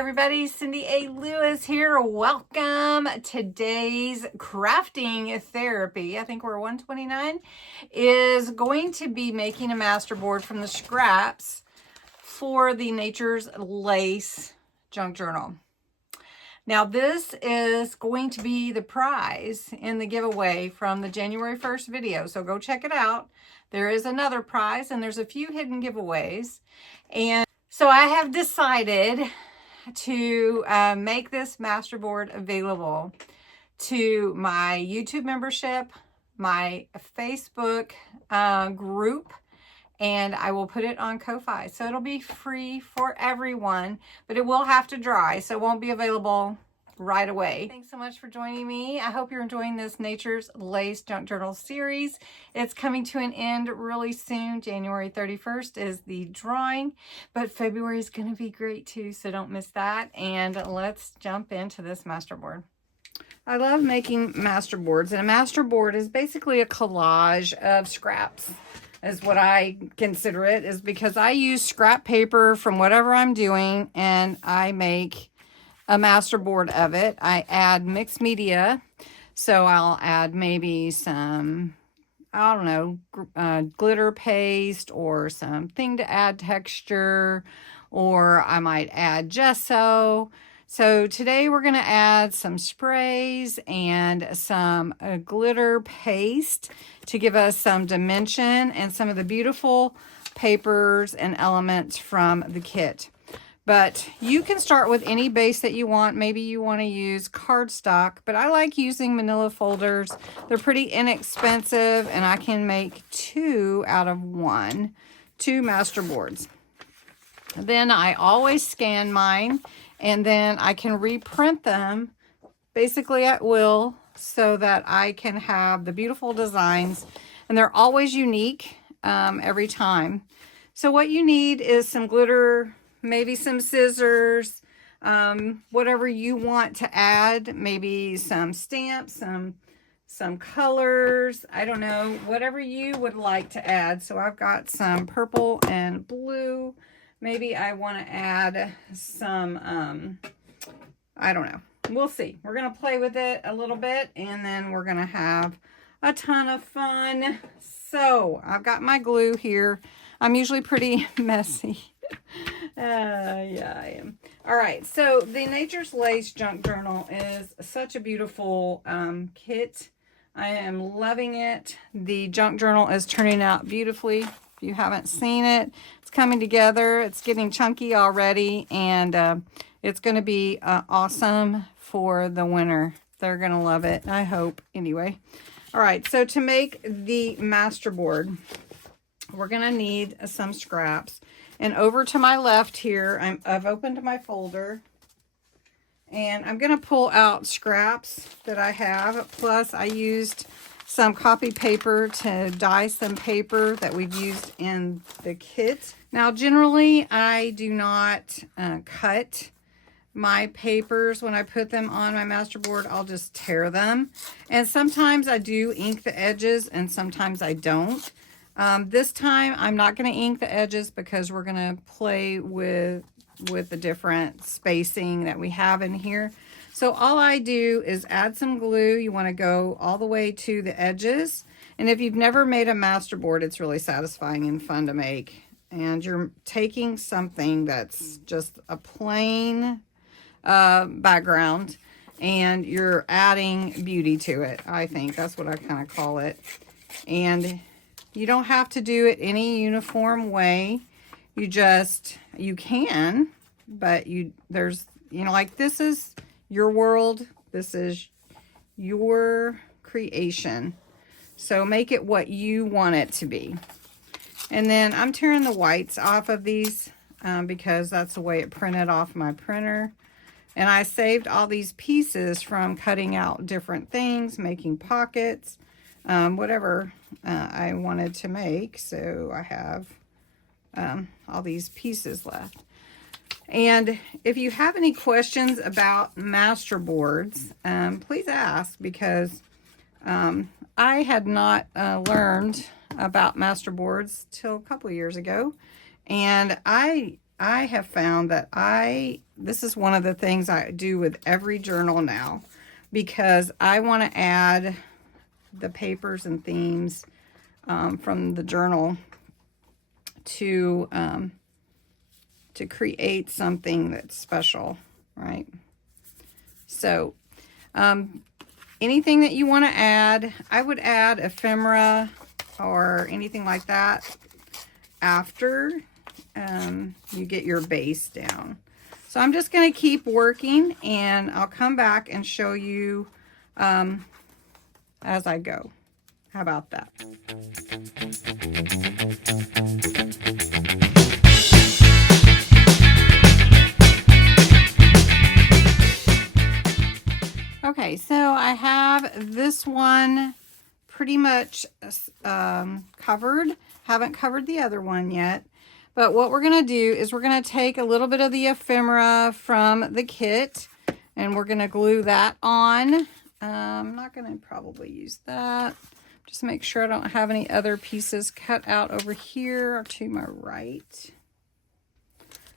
everybody, Cindy A. Lewis here. Welcome. Today's crafting therapy, I think we're 129, is going to be making a masterboard from the scraps for the Nature's Lace junk journal. Now this is going to be the prize in the giveaway from the January 1st video, so go check it out. There is another prize and there's a few hidden giveaways, and so I have decided to make this masterboard available to my YouTube membership, my Facebook group, and I will put it on Ko-Fi. So it'll be free for everyone, but it will have to dry, so it won't be available right away. Thanks so much for joining me. I hope you're enjoying this Nature's Lace Junk Journal series. It's coming to an end really soon. January 31st is the drawing, but February is going to be great too, so don't miss that. And let's jump into this masterboard. I love making masterboards, and a masterboard is basically a collage of scraps, is what I consider it, is because I use scrap paper from whatever I'm doing and I make a masterboard of it. I add mixed media, so I'll add maybe some, I don't know, glitter paste or something to add texture, or I might add gesso. So today we're going to add some sprays and some glitter paste to give us some dimension and some of the beautiful papers and elements from the kit. But you can start with any base that you want. Maybe you want to use cardstock, but I like using manila folders. They're pretty inexpensive, and I can make 2 out of 1, 2 masterboards. Then I always scan mine, and then I can reprint them basically at will so that I can have the beautiful designs, and they're always unique every time. So what you need is some glitter, maybe some scissors, whatever you want to add, maybe some stamps, some colors, I don't know, whatever you would like to add. So I've got some purple and blue. Maybe I want to add some, I don't know. We'll see. We're going to play with it a little bit, and then we're going to have a ton of fun. So I've got my glue here. I'm usually pretty messy. Yeah, I am. All right, so the Nature's Lace Junk Journal is such a beautiful kit. I am loving it. The junk journal is turning out beautifully. If you haven't seen it, it's coming together. It's getting chunky already, and it's going to be awesome for the winter. They're going to love it, I hope. Anyway, all right, so to make the masterboard, we're going to need some scraps. And over to my left here, I've opened my folder, and I'm going to pull out scraps that I have. Plus, I used some copy paper to dye some paper that we've used in the kit. Now, generally, I do not cut my papers when I put them on my masterboard. I'll just tear them. And sometimes I do ink the edges, and sometimes I don't. This time I'm not going to ink the edges because we're going to play with the different spacing that we have in here. So all I do is add some glue. You want to go all the way to the edges. And if you've never made a masterboard, it's really satisfying and fun to make. And you're taking something that's just a plain background, and you're adding beauty to it. I think that's what I kind of call it. And you don't have to do it any uniform way. You can, but there's, like, this is your world. This is your creation. So make it what you want it to be. And then I'm tearing the whites off of these because that's the way it printed off my printer. And I saved all these pieces from cutting out different things, making pockets, whatever I wanted to make. So I have all these pieces left. And if you have any questions about masterboards, please ask, because I had not learned about masterboards till a couple of years ago, and I have found that I this is one of the things I do with every journal now, because I want to add the papers and themes from the journal to create something that's special, right? So anything that you want to add, I would add ephemera or anything like that after you get your base down. So I'm just going to keep working, and I'll come back and show you as I go. How about that? Okay, so I have this one pretty much covered. Haven't covered the other one yet. But what we're going to do is we're going to take a little bit of the ephemera from the kit, and we're going to glue that on. I'm not going to probably use that. Just make sure I don't have any other pieces cut out over here or to my right.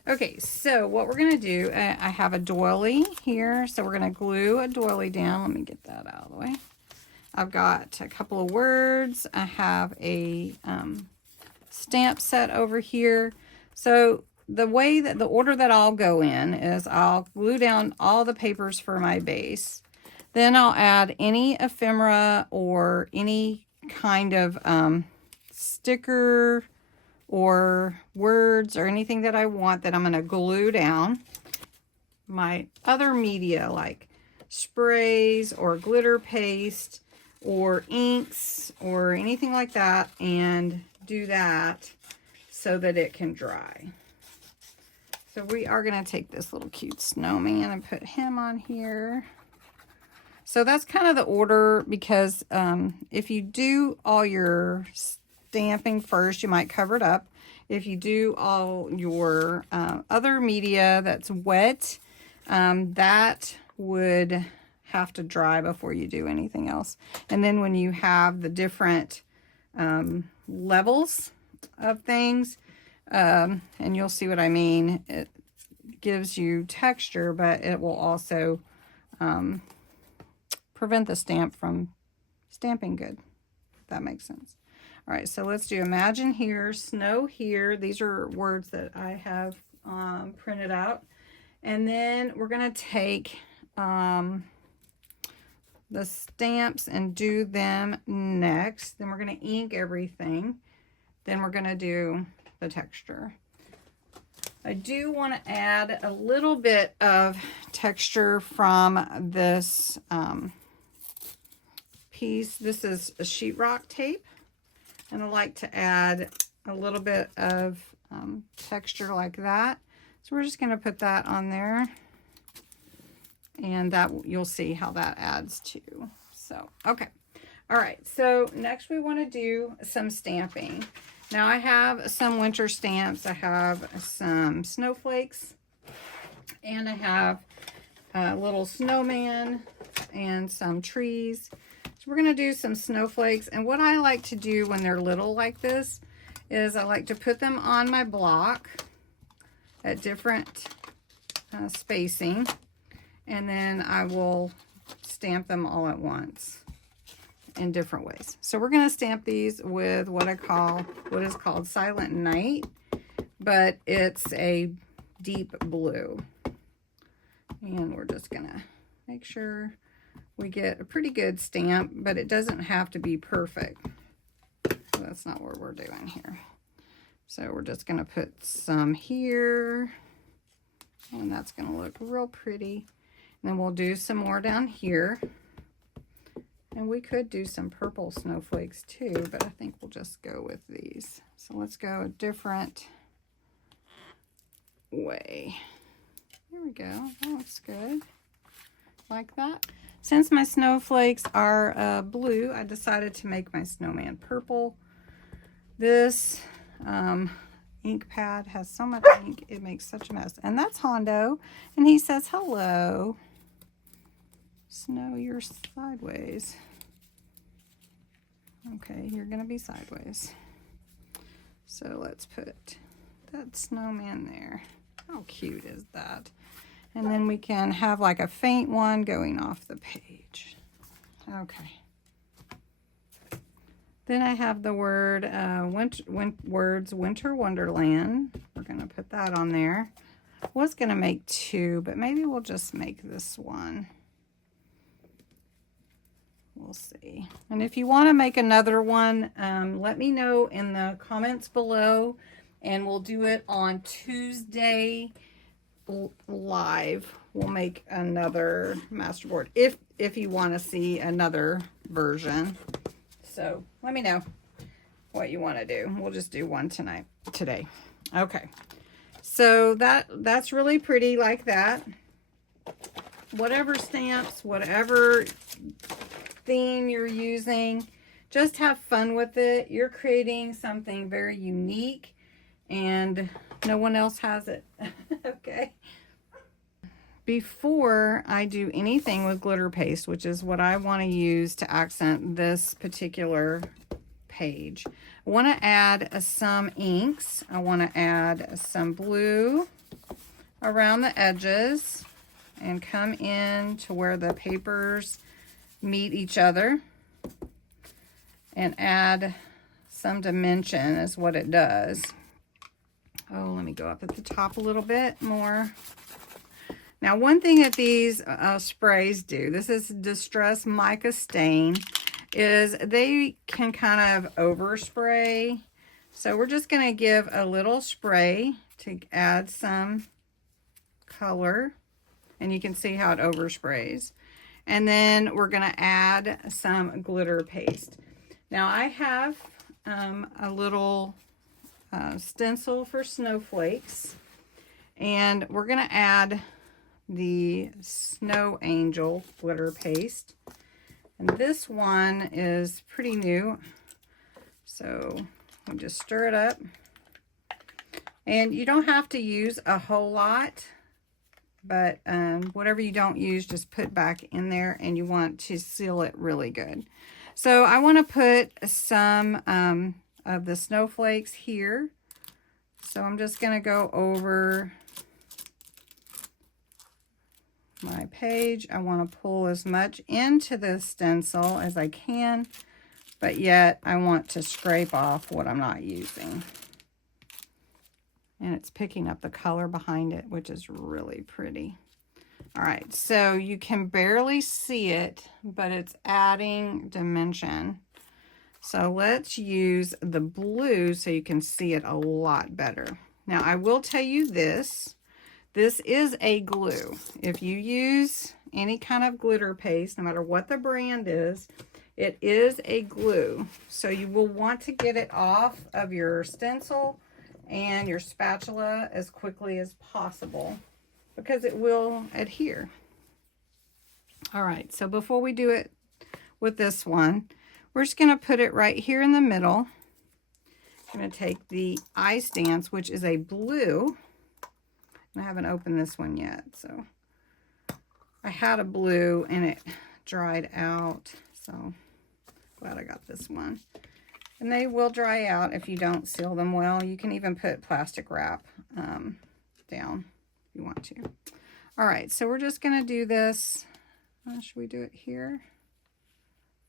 Okay, so what we're going to do, I have a doily here, so we're going to glue a doily down. Let me get that out of the way. I've got a couple of words. I have a stamp set over here. So the order that I'll go in is I'll glue down all the papers for my base. Then I'll add any ephemera or any kind of sticker or words or anything that I want that I'm going to glue down. My other media like sprays or glitter paste or inks or anything like that, and do that so that it can dry. So we are going to take this little cute snowman and put him on here. So that's kind of the order, because if you do all your stamping first, you might cover it up. If you do all your other media that's wet, that would have to dry before you do anything else. And then when you have the different levels of things, and you'll see what I mean, it gives you texture, but it will also prevent the stamp from stamping good, if that makes sense. All right, so let's do imagine here, snow here. These are words that I have printed out. And then we're going to take the stamps and do them next. Then we're going to ink everything. Then we're going to do the texture. I do want to add a little bit of texture from this piece. This is a sheetrock tape, and I like to add a little bit of texture like that. So we're just going to put that on there, and that you'll see how that adds too. So, okay. All right. So next we want to do some stamping. Now I have some winter stamps. I have some snowflakes, and I have a little snowman and some trees. So we're going to do some snowflakes. And what I like to do when they're little like this is I like to put them on my block at different spacing, and then I will stamp them all at once in different ways. So we're going to stamp these with what is called Silent Night, but it's a deep blue. And we're just going to make sure we get a pretty good stamp, but it doesn't have to be perfect. So that's not what we're doing here. So we're just going to put some here, and that's going to look real pretty. And then we'll do some more down here. And we could do some purple snowflakes too, but I think we'll just go with these. So let's go a different way. There we go. That looks good. Like that. Since my snowflakes are blue, I decided to make my snowman purple. This ink pad has so much ink, it makes such a mess. And that's Hondo, and he says hello. Snow, you're sideways. Okay, you're gonna be sideways. So let's put that snowman there. How cute is that? And then we can have like a faint one going off the page. Okay. Then I have the word, words Winter Wonderland. We're going to put that on there. I was going to make 2, but maybe we'll just make this one. We'll see. And if you want to make another one, let me know in the comments below, and we'll do it on Tuesday live. We'll make another Masterboard if you want to see another version. So let me know what you want to do. We'll just do one today. Okay. So that's really pretty like that. Whatever stamps, whatever theme you're using, just have fun with it. You're creating something very unique and no one else has it. Okay. Before I do anything with glitter paste, which is what I want to use to accent this particular page, I want to add some inks. I want to add some blue around the edges and come in to where the papers meet each other and add some dimension is what it does. Oh, let me go up at the top a little bit more. Now, one thing that these sprays do, this is Distress Mica Stain, is they can kind of overspray. So we're just going to give a little spray to add some color. And you can see how it oversprays. And then we're going to add some glitter paste. Now, I have a little stencil for snowflakes. And we're going to add the Snow Angel glitter paste, and this one is pretty new, so we just stir it up. And you don't have to use a whole lot, but whatever you don't use, just put back in there, and you want to seal it really good. So I want to put some of the snowflakes here, so I'm just going to go over my page. I want to pull as much into the stencil as I can, but yet I want to scrape off what I'm not using. And it's picking up the color behind it, which is really pretty. All right, so you can barely see it, but it's adding dimension. So let's use the blue so you can see it a lot better. Now, I will tell you this. This is a glue. If you use any kind of glitter paste, no matter what the brand is, it is a glue. So you will want to get it off of your stencil and your spatula as quickly as possible because it will adhere. All right, so before we do it with this one, we're just going to put it right here in the middle. I'm going to take the Ice Dance, which is a blue. I haven't opened this one yet, so I had a blue and it dried out, so glad I got this one. And they will dry out if you don't seal them well. You can even put plastic wrap down if you want to. All right, so we're just going to do this. Should we do it here?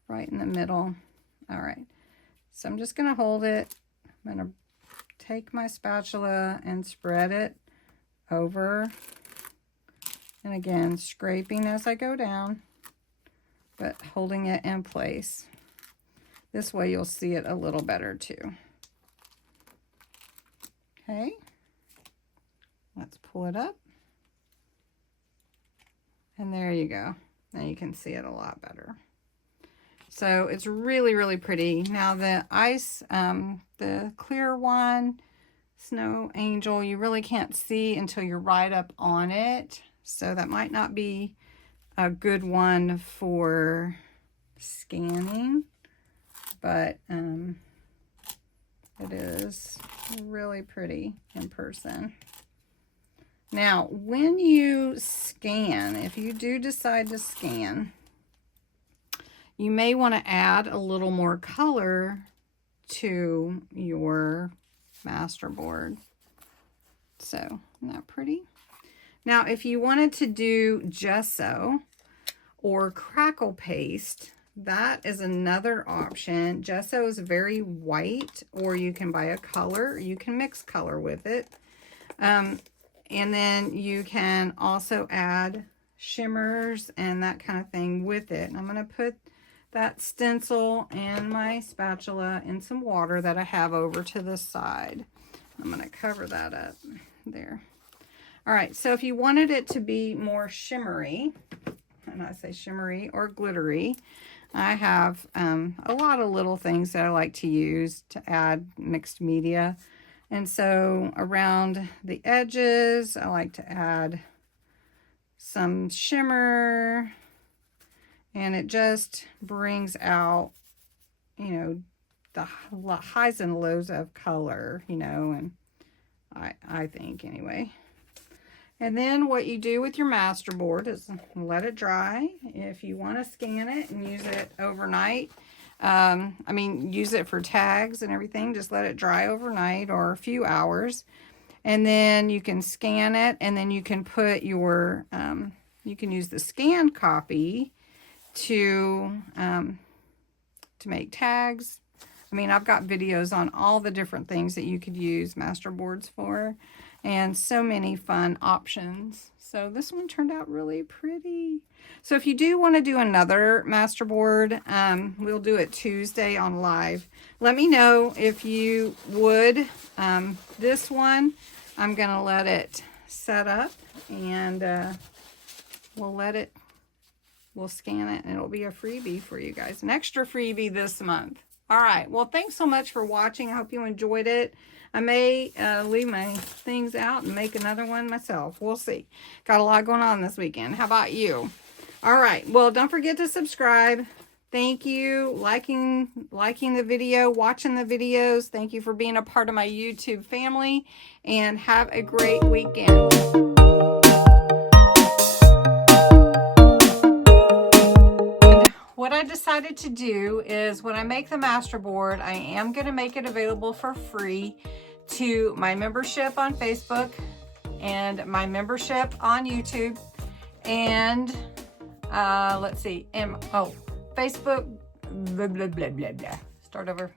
Right in the middle. All right, so I'm just going to hold it. I'm going to take my spatula and spread it over, and again scraping as I go down, but holding it in place. This way you'll see it a little better too. Okay, let's pull it up, and there you go. Now you can see it a lot better. So it's really, really pretty. Now the ice, the clear one, Snow Angel, you really can't see until you're right up on it. So that might not be a good one for scanning, but it is really pretty in person. Now, when you scan, if you do decide to scan, you may want to add a little more color to your Masterboard. So, isn't that pretty? Now, if you wanted to do gesso or crackle paste, that is another option. Gesso is very white, or you can buy a color. You can mix color with it. And then you can also add shimmers and that kind of thing with it. And I'm going to put that stencil and my spatula in some water that I have over to the side. I'm going to cover that up there. All right, so if you wanted it to be more shimmery, and I say shimmery or glittery, I have a lot of little things that I like to use to add mixed media. And so around the edges, I like to add some shimmer, and it just brings out, you know, the highs and lows of color, you know, and I think anyway. And then what you do with your Masterboard is let it dry. If you want to scan it and use it overnight, use it for tags and everything, just let it dry overnight or a few hours. And then you can scan it, and then you can put your, you can use the scanned copy to make tags. I mean, I've got videos on all the different things that you could use Masterboards for, and so many fun options. So this one turned out really pretty. So if you do want to do another Masterboard, we'll do it Tuesday on live. Let me know if you would. This one, I'm going to let it set up, and we'll scan it, and it'll be a freebie for you guys. An extra freebie this month. All right. Well, thanks so much for watching. I hope you enjoyed it. I may leave my things out and make another one myself. We'll see. Got a lot going on this weekend. How about you? All right. Well, don't forget to subscribe. Thank you. Liking the video, watching the videos. Thank you for being a part of my YouTube family, and have a great weekend. What I decided to do is, when I make the Masterboard, I am going to make it available for free to my membership on Facebook and my membership on YouTube, and let's see, Facebook, blah, blah, blah, blah, blah. Start over.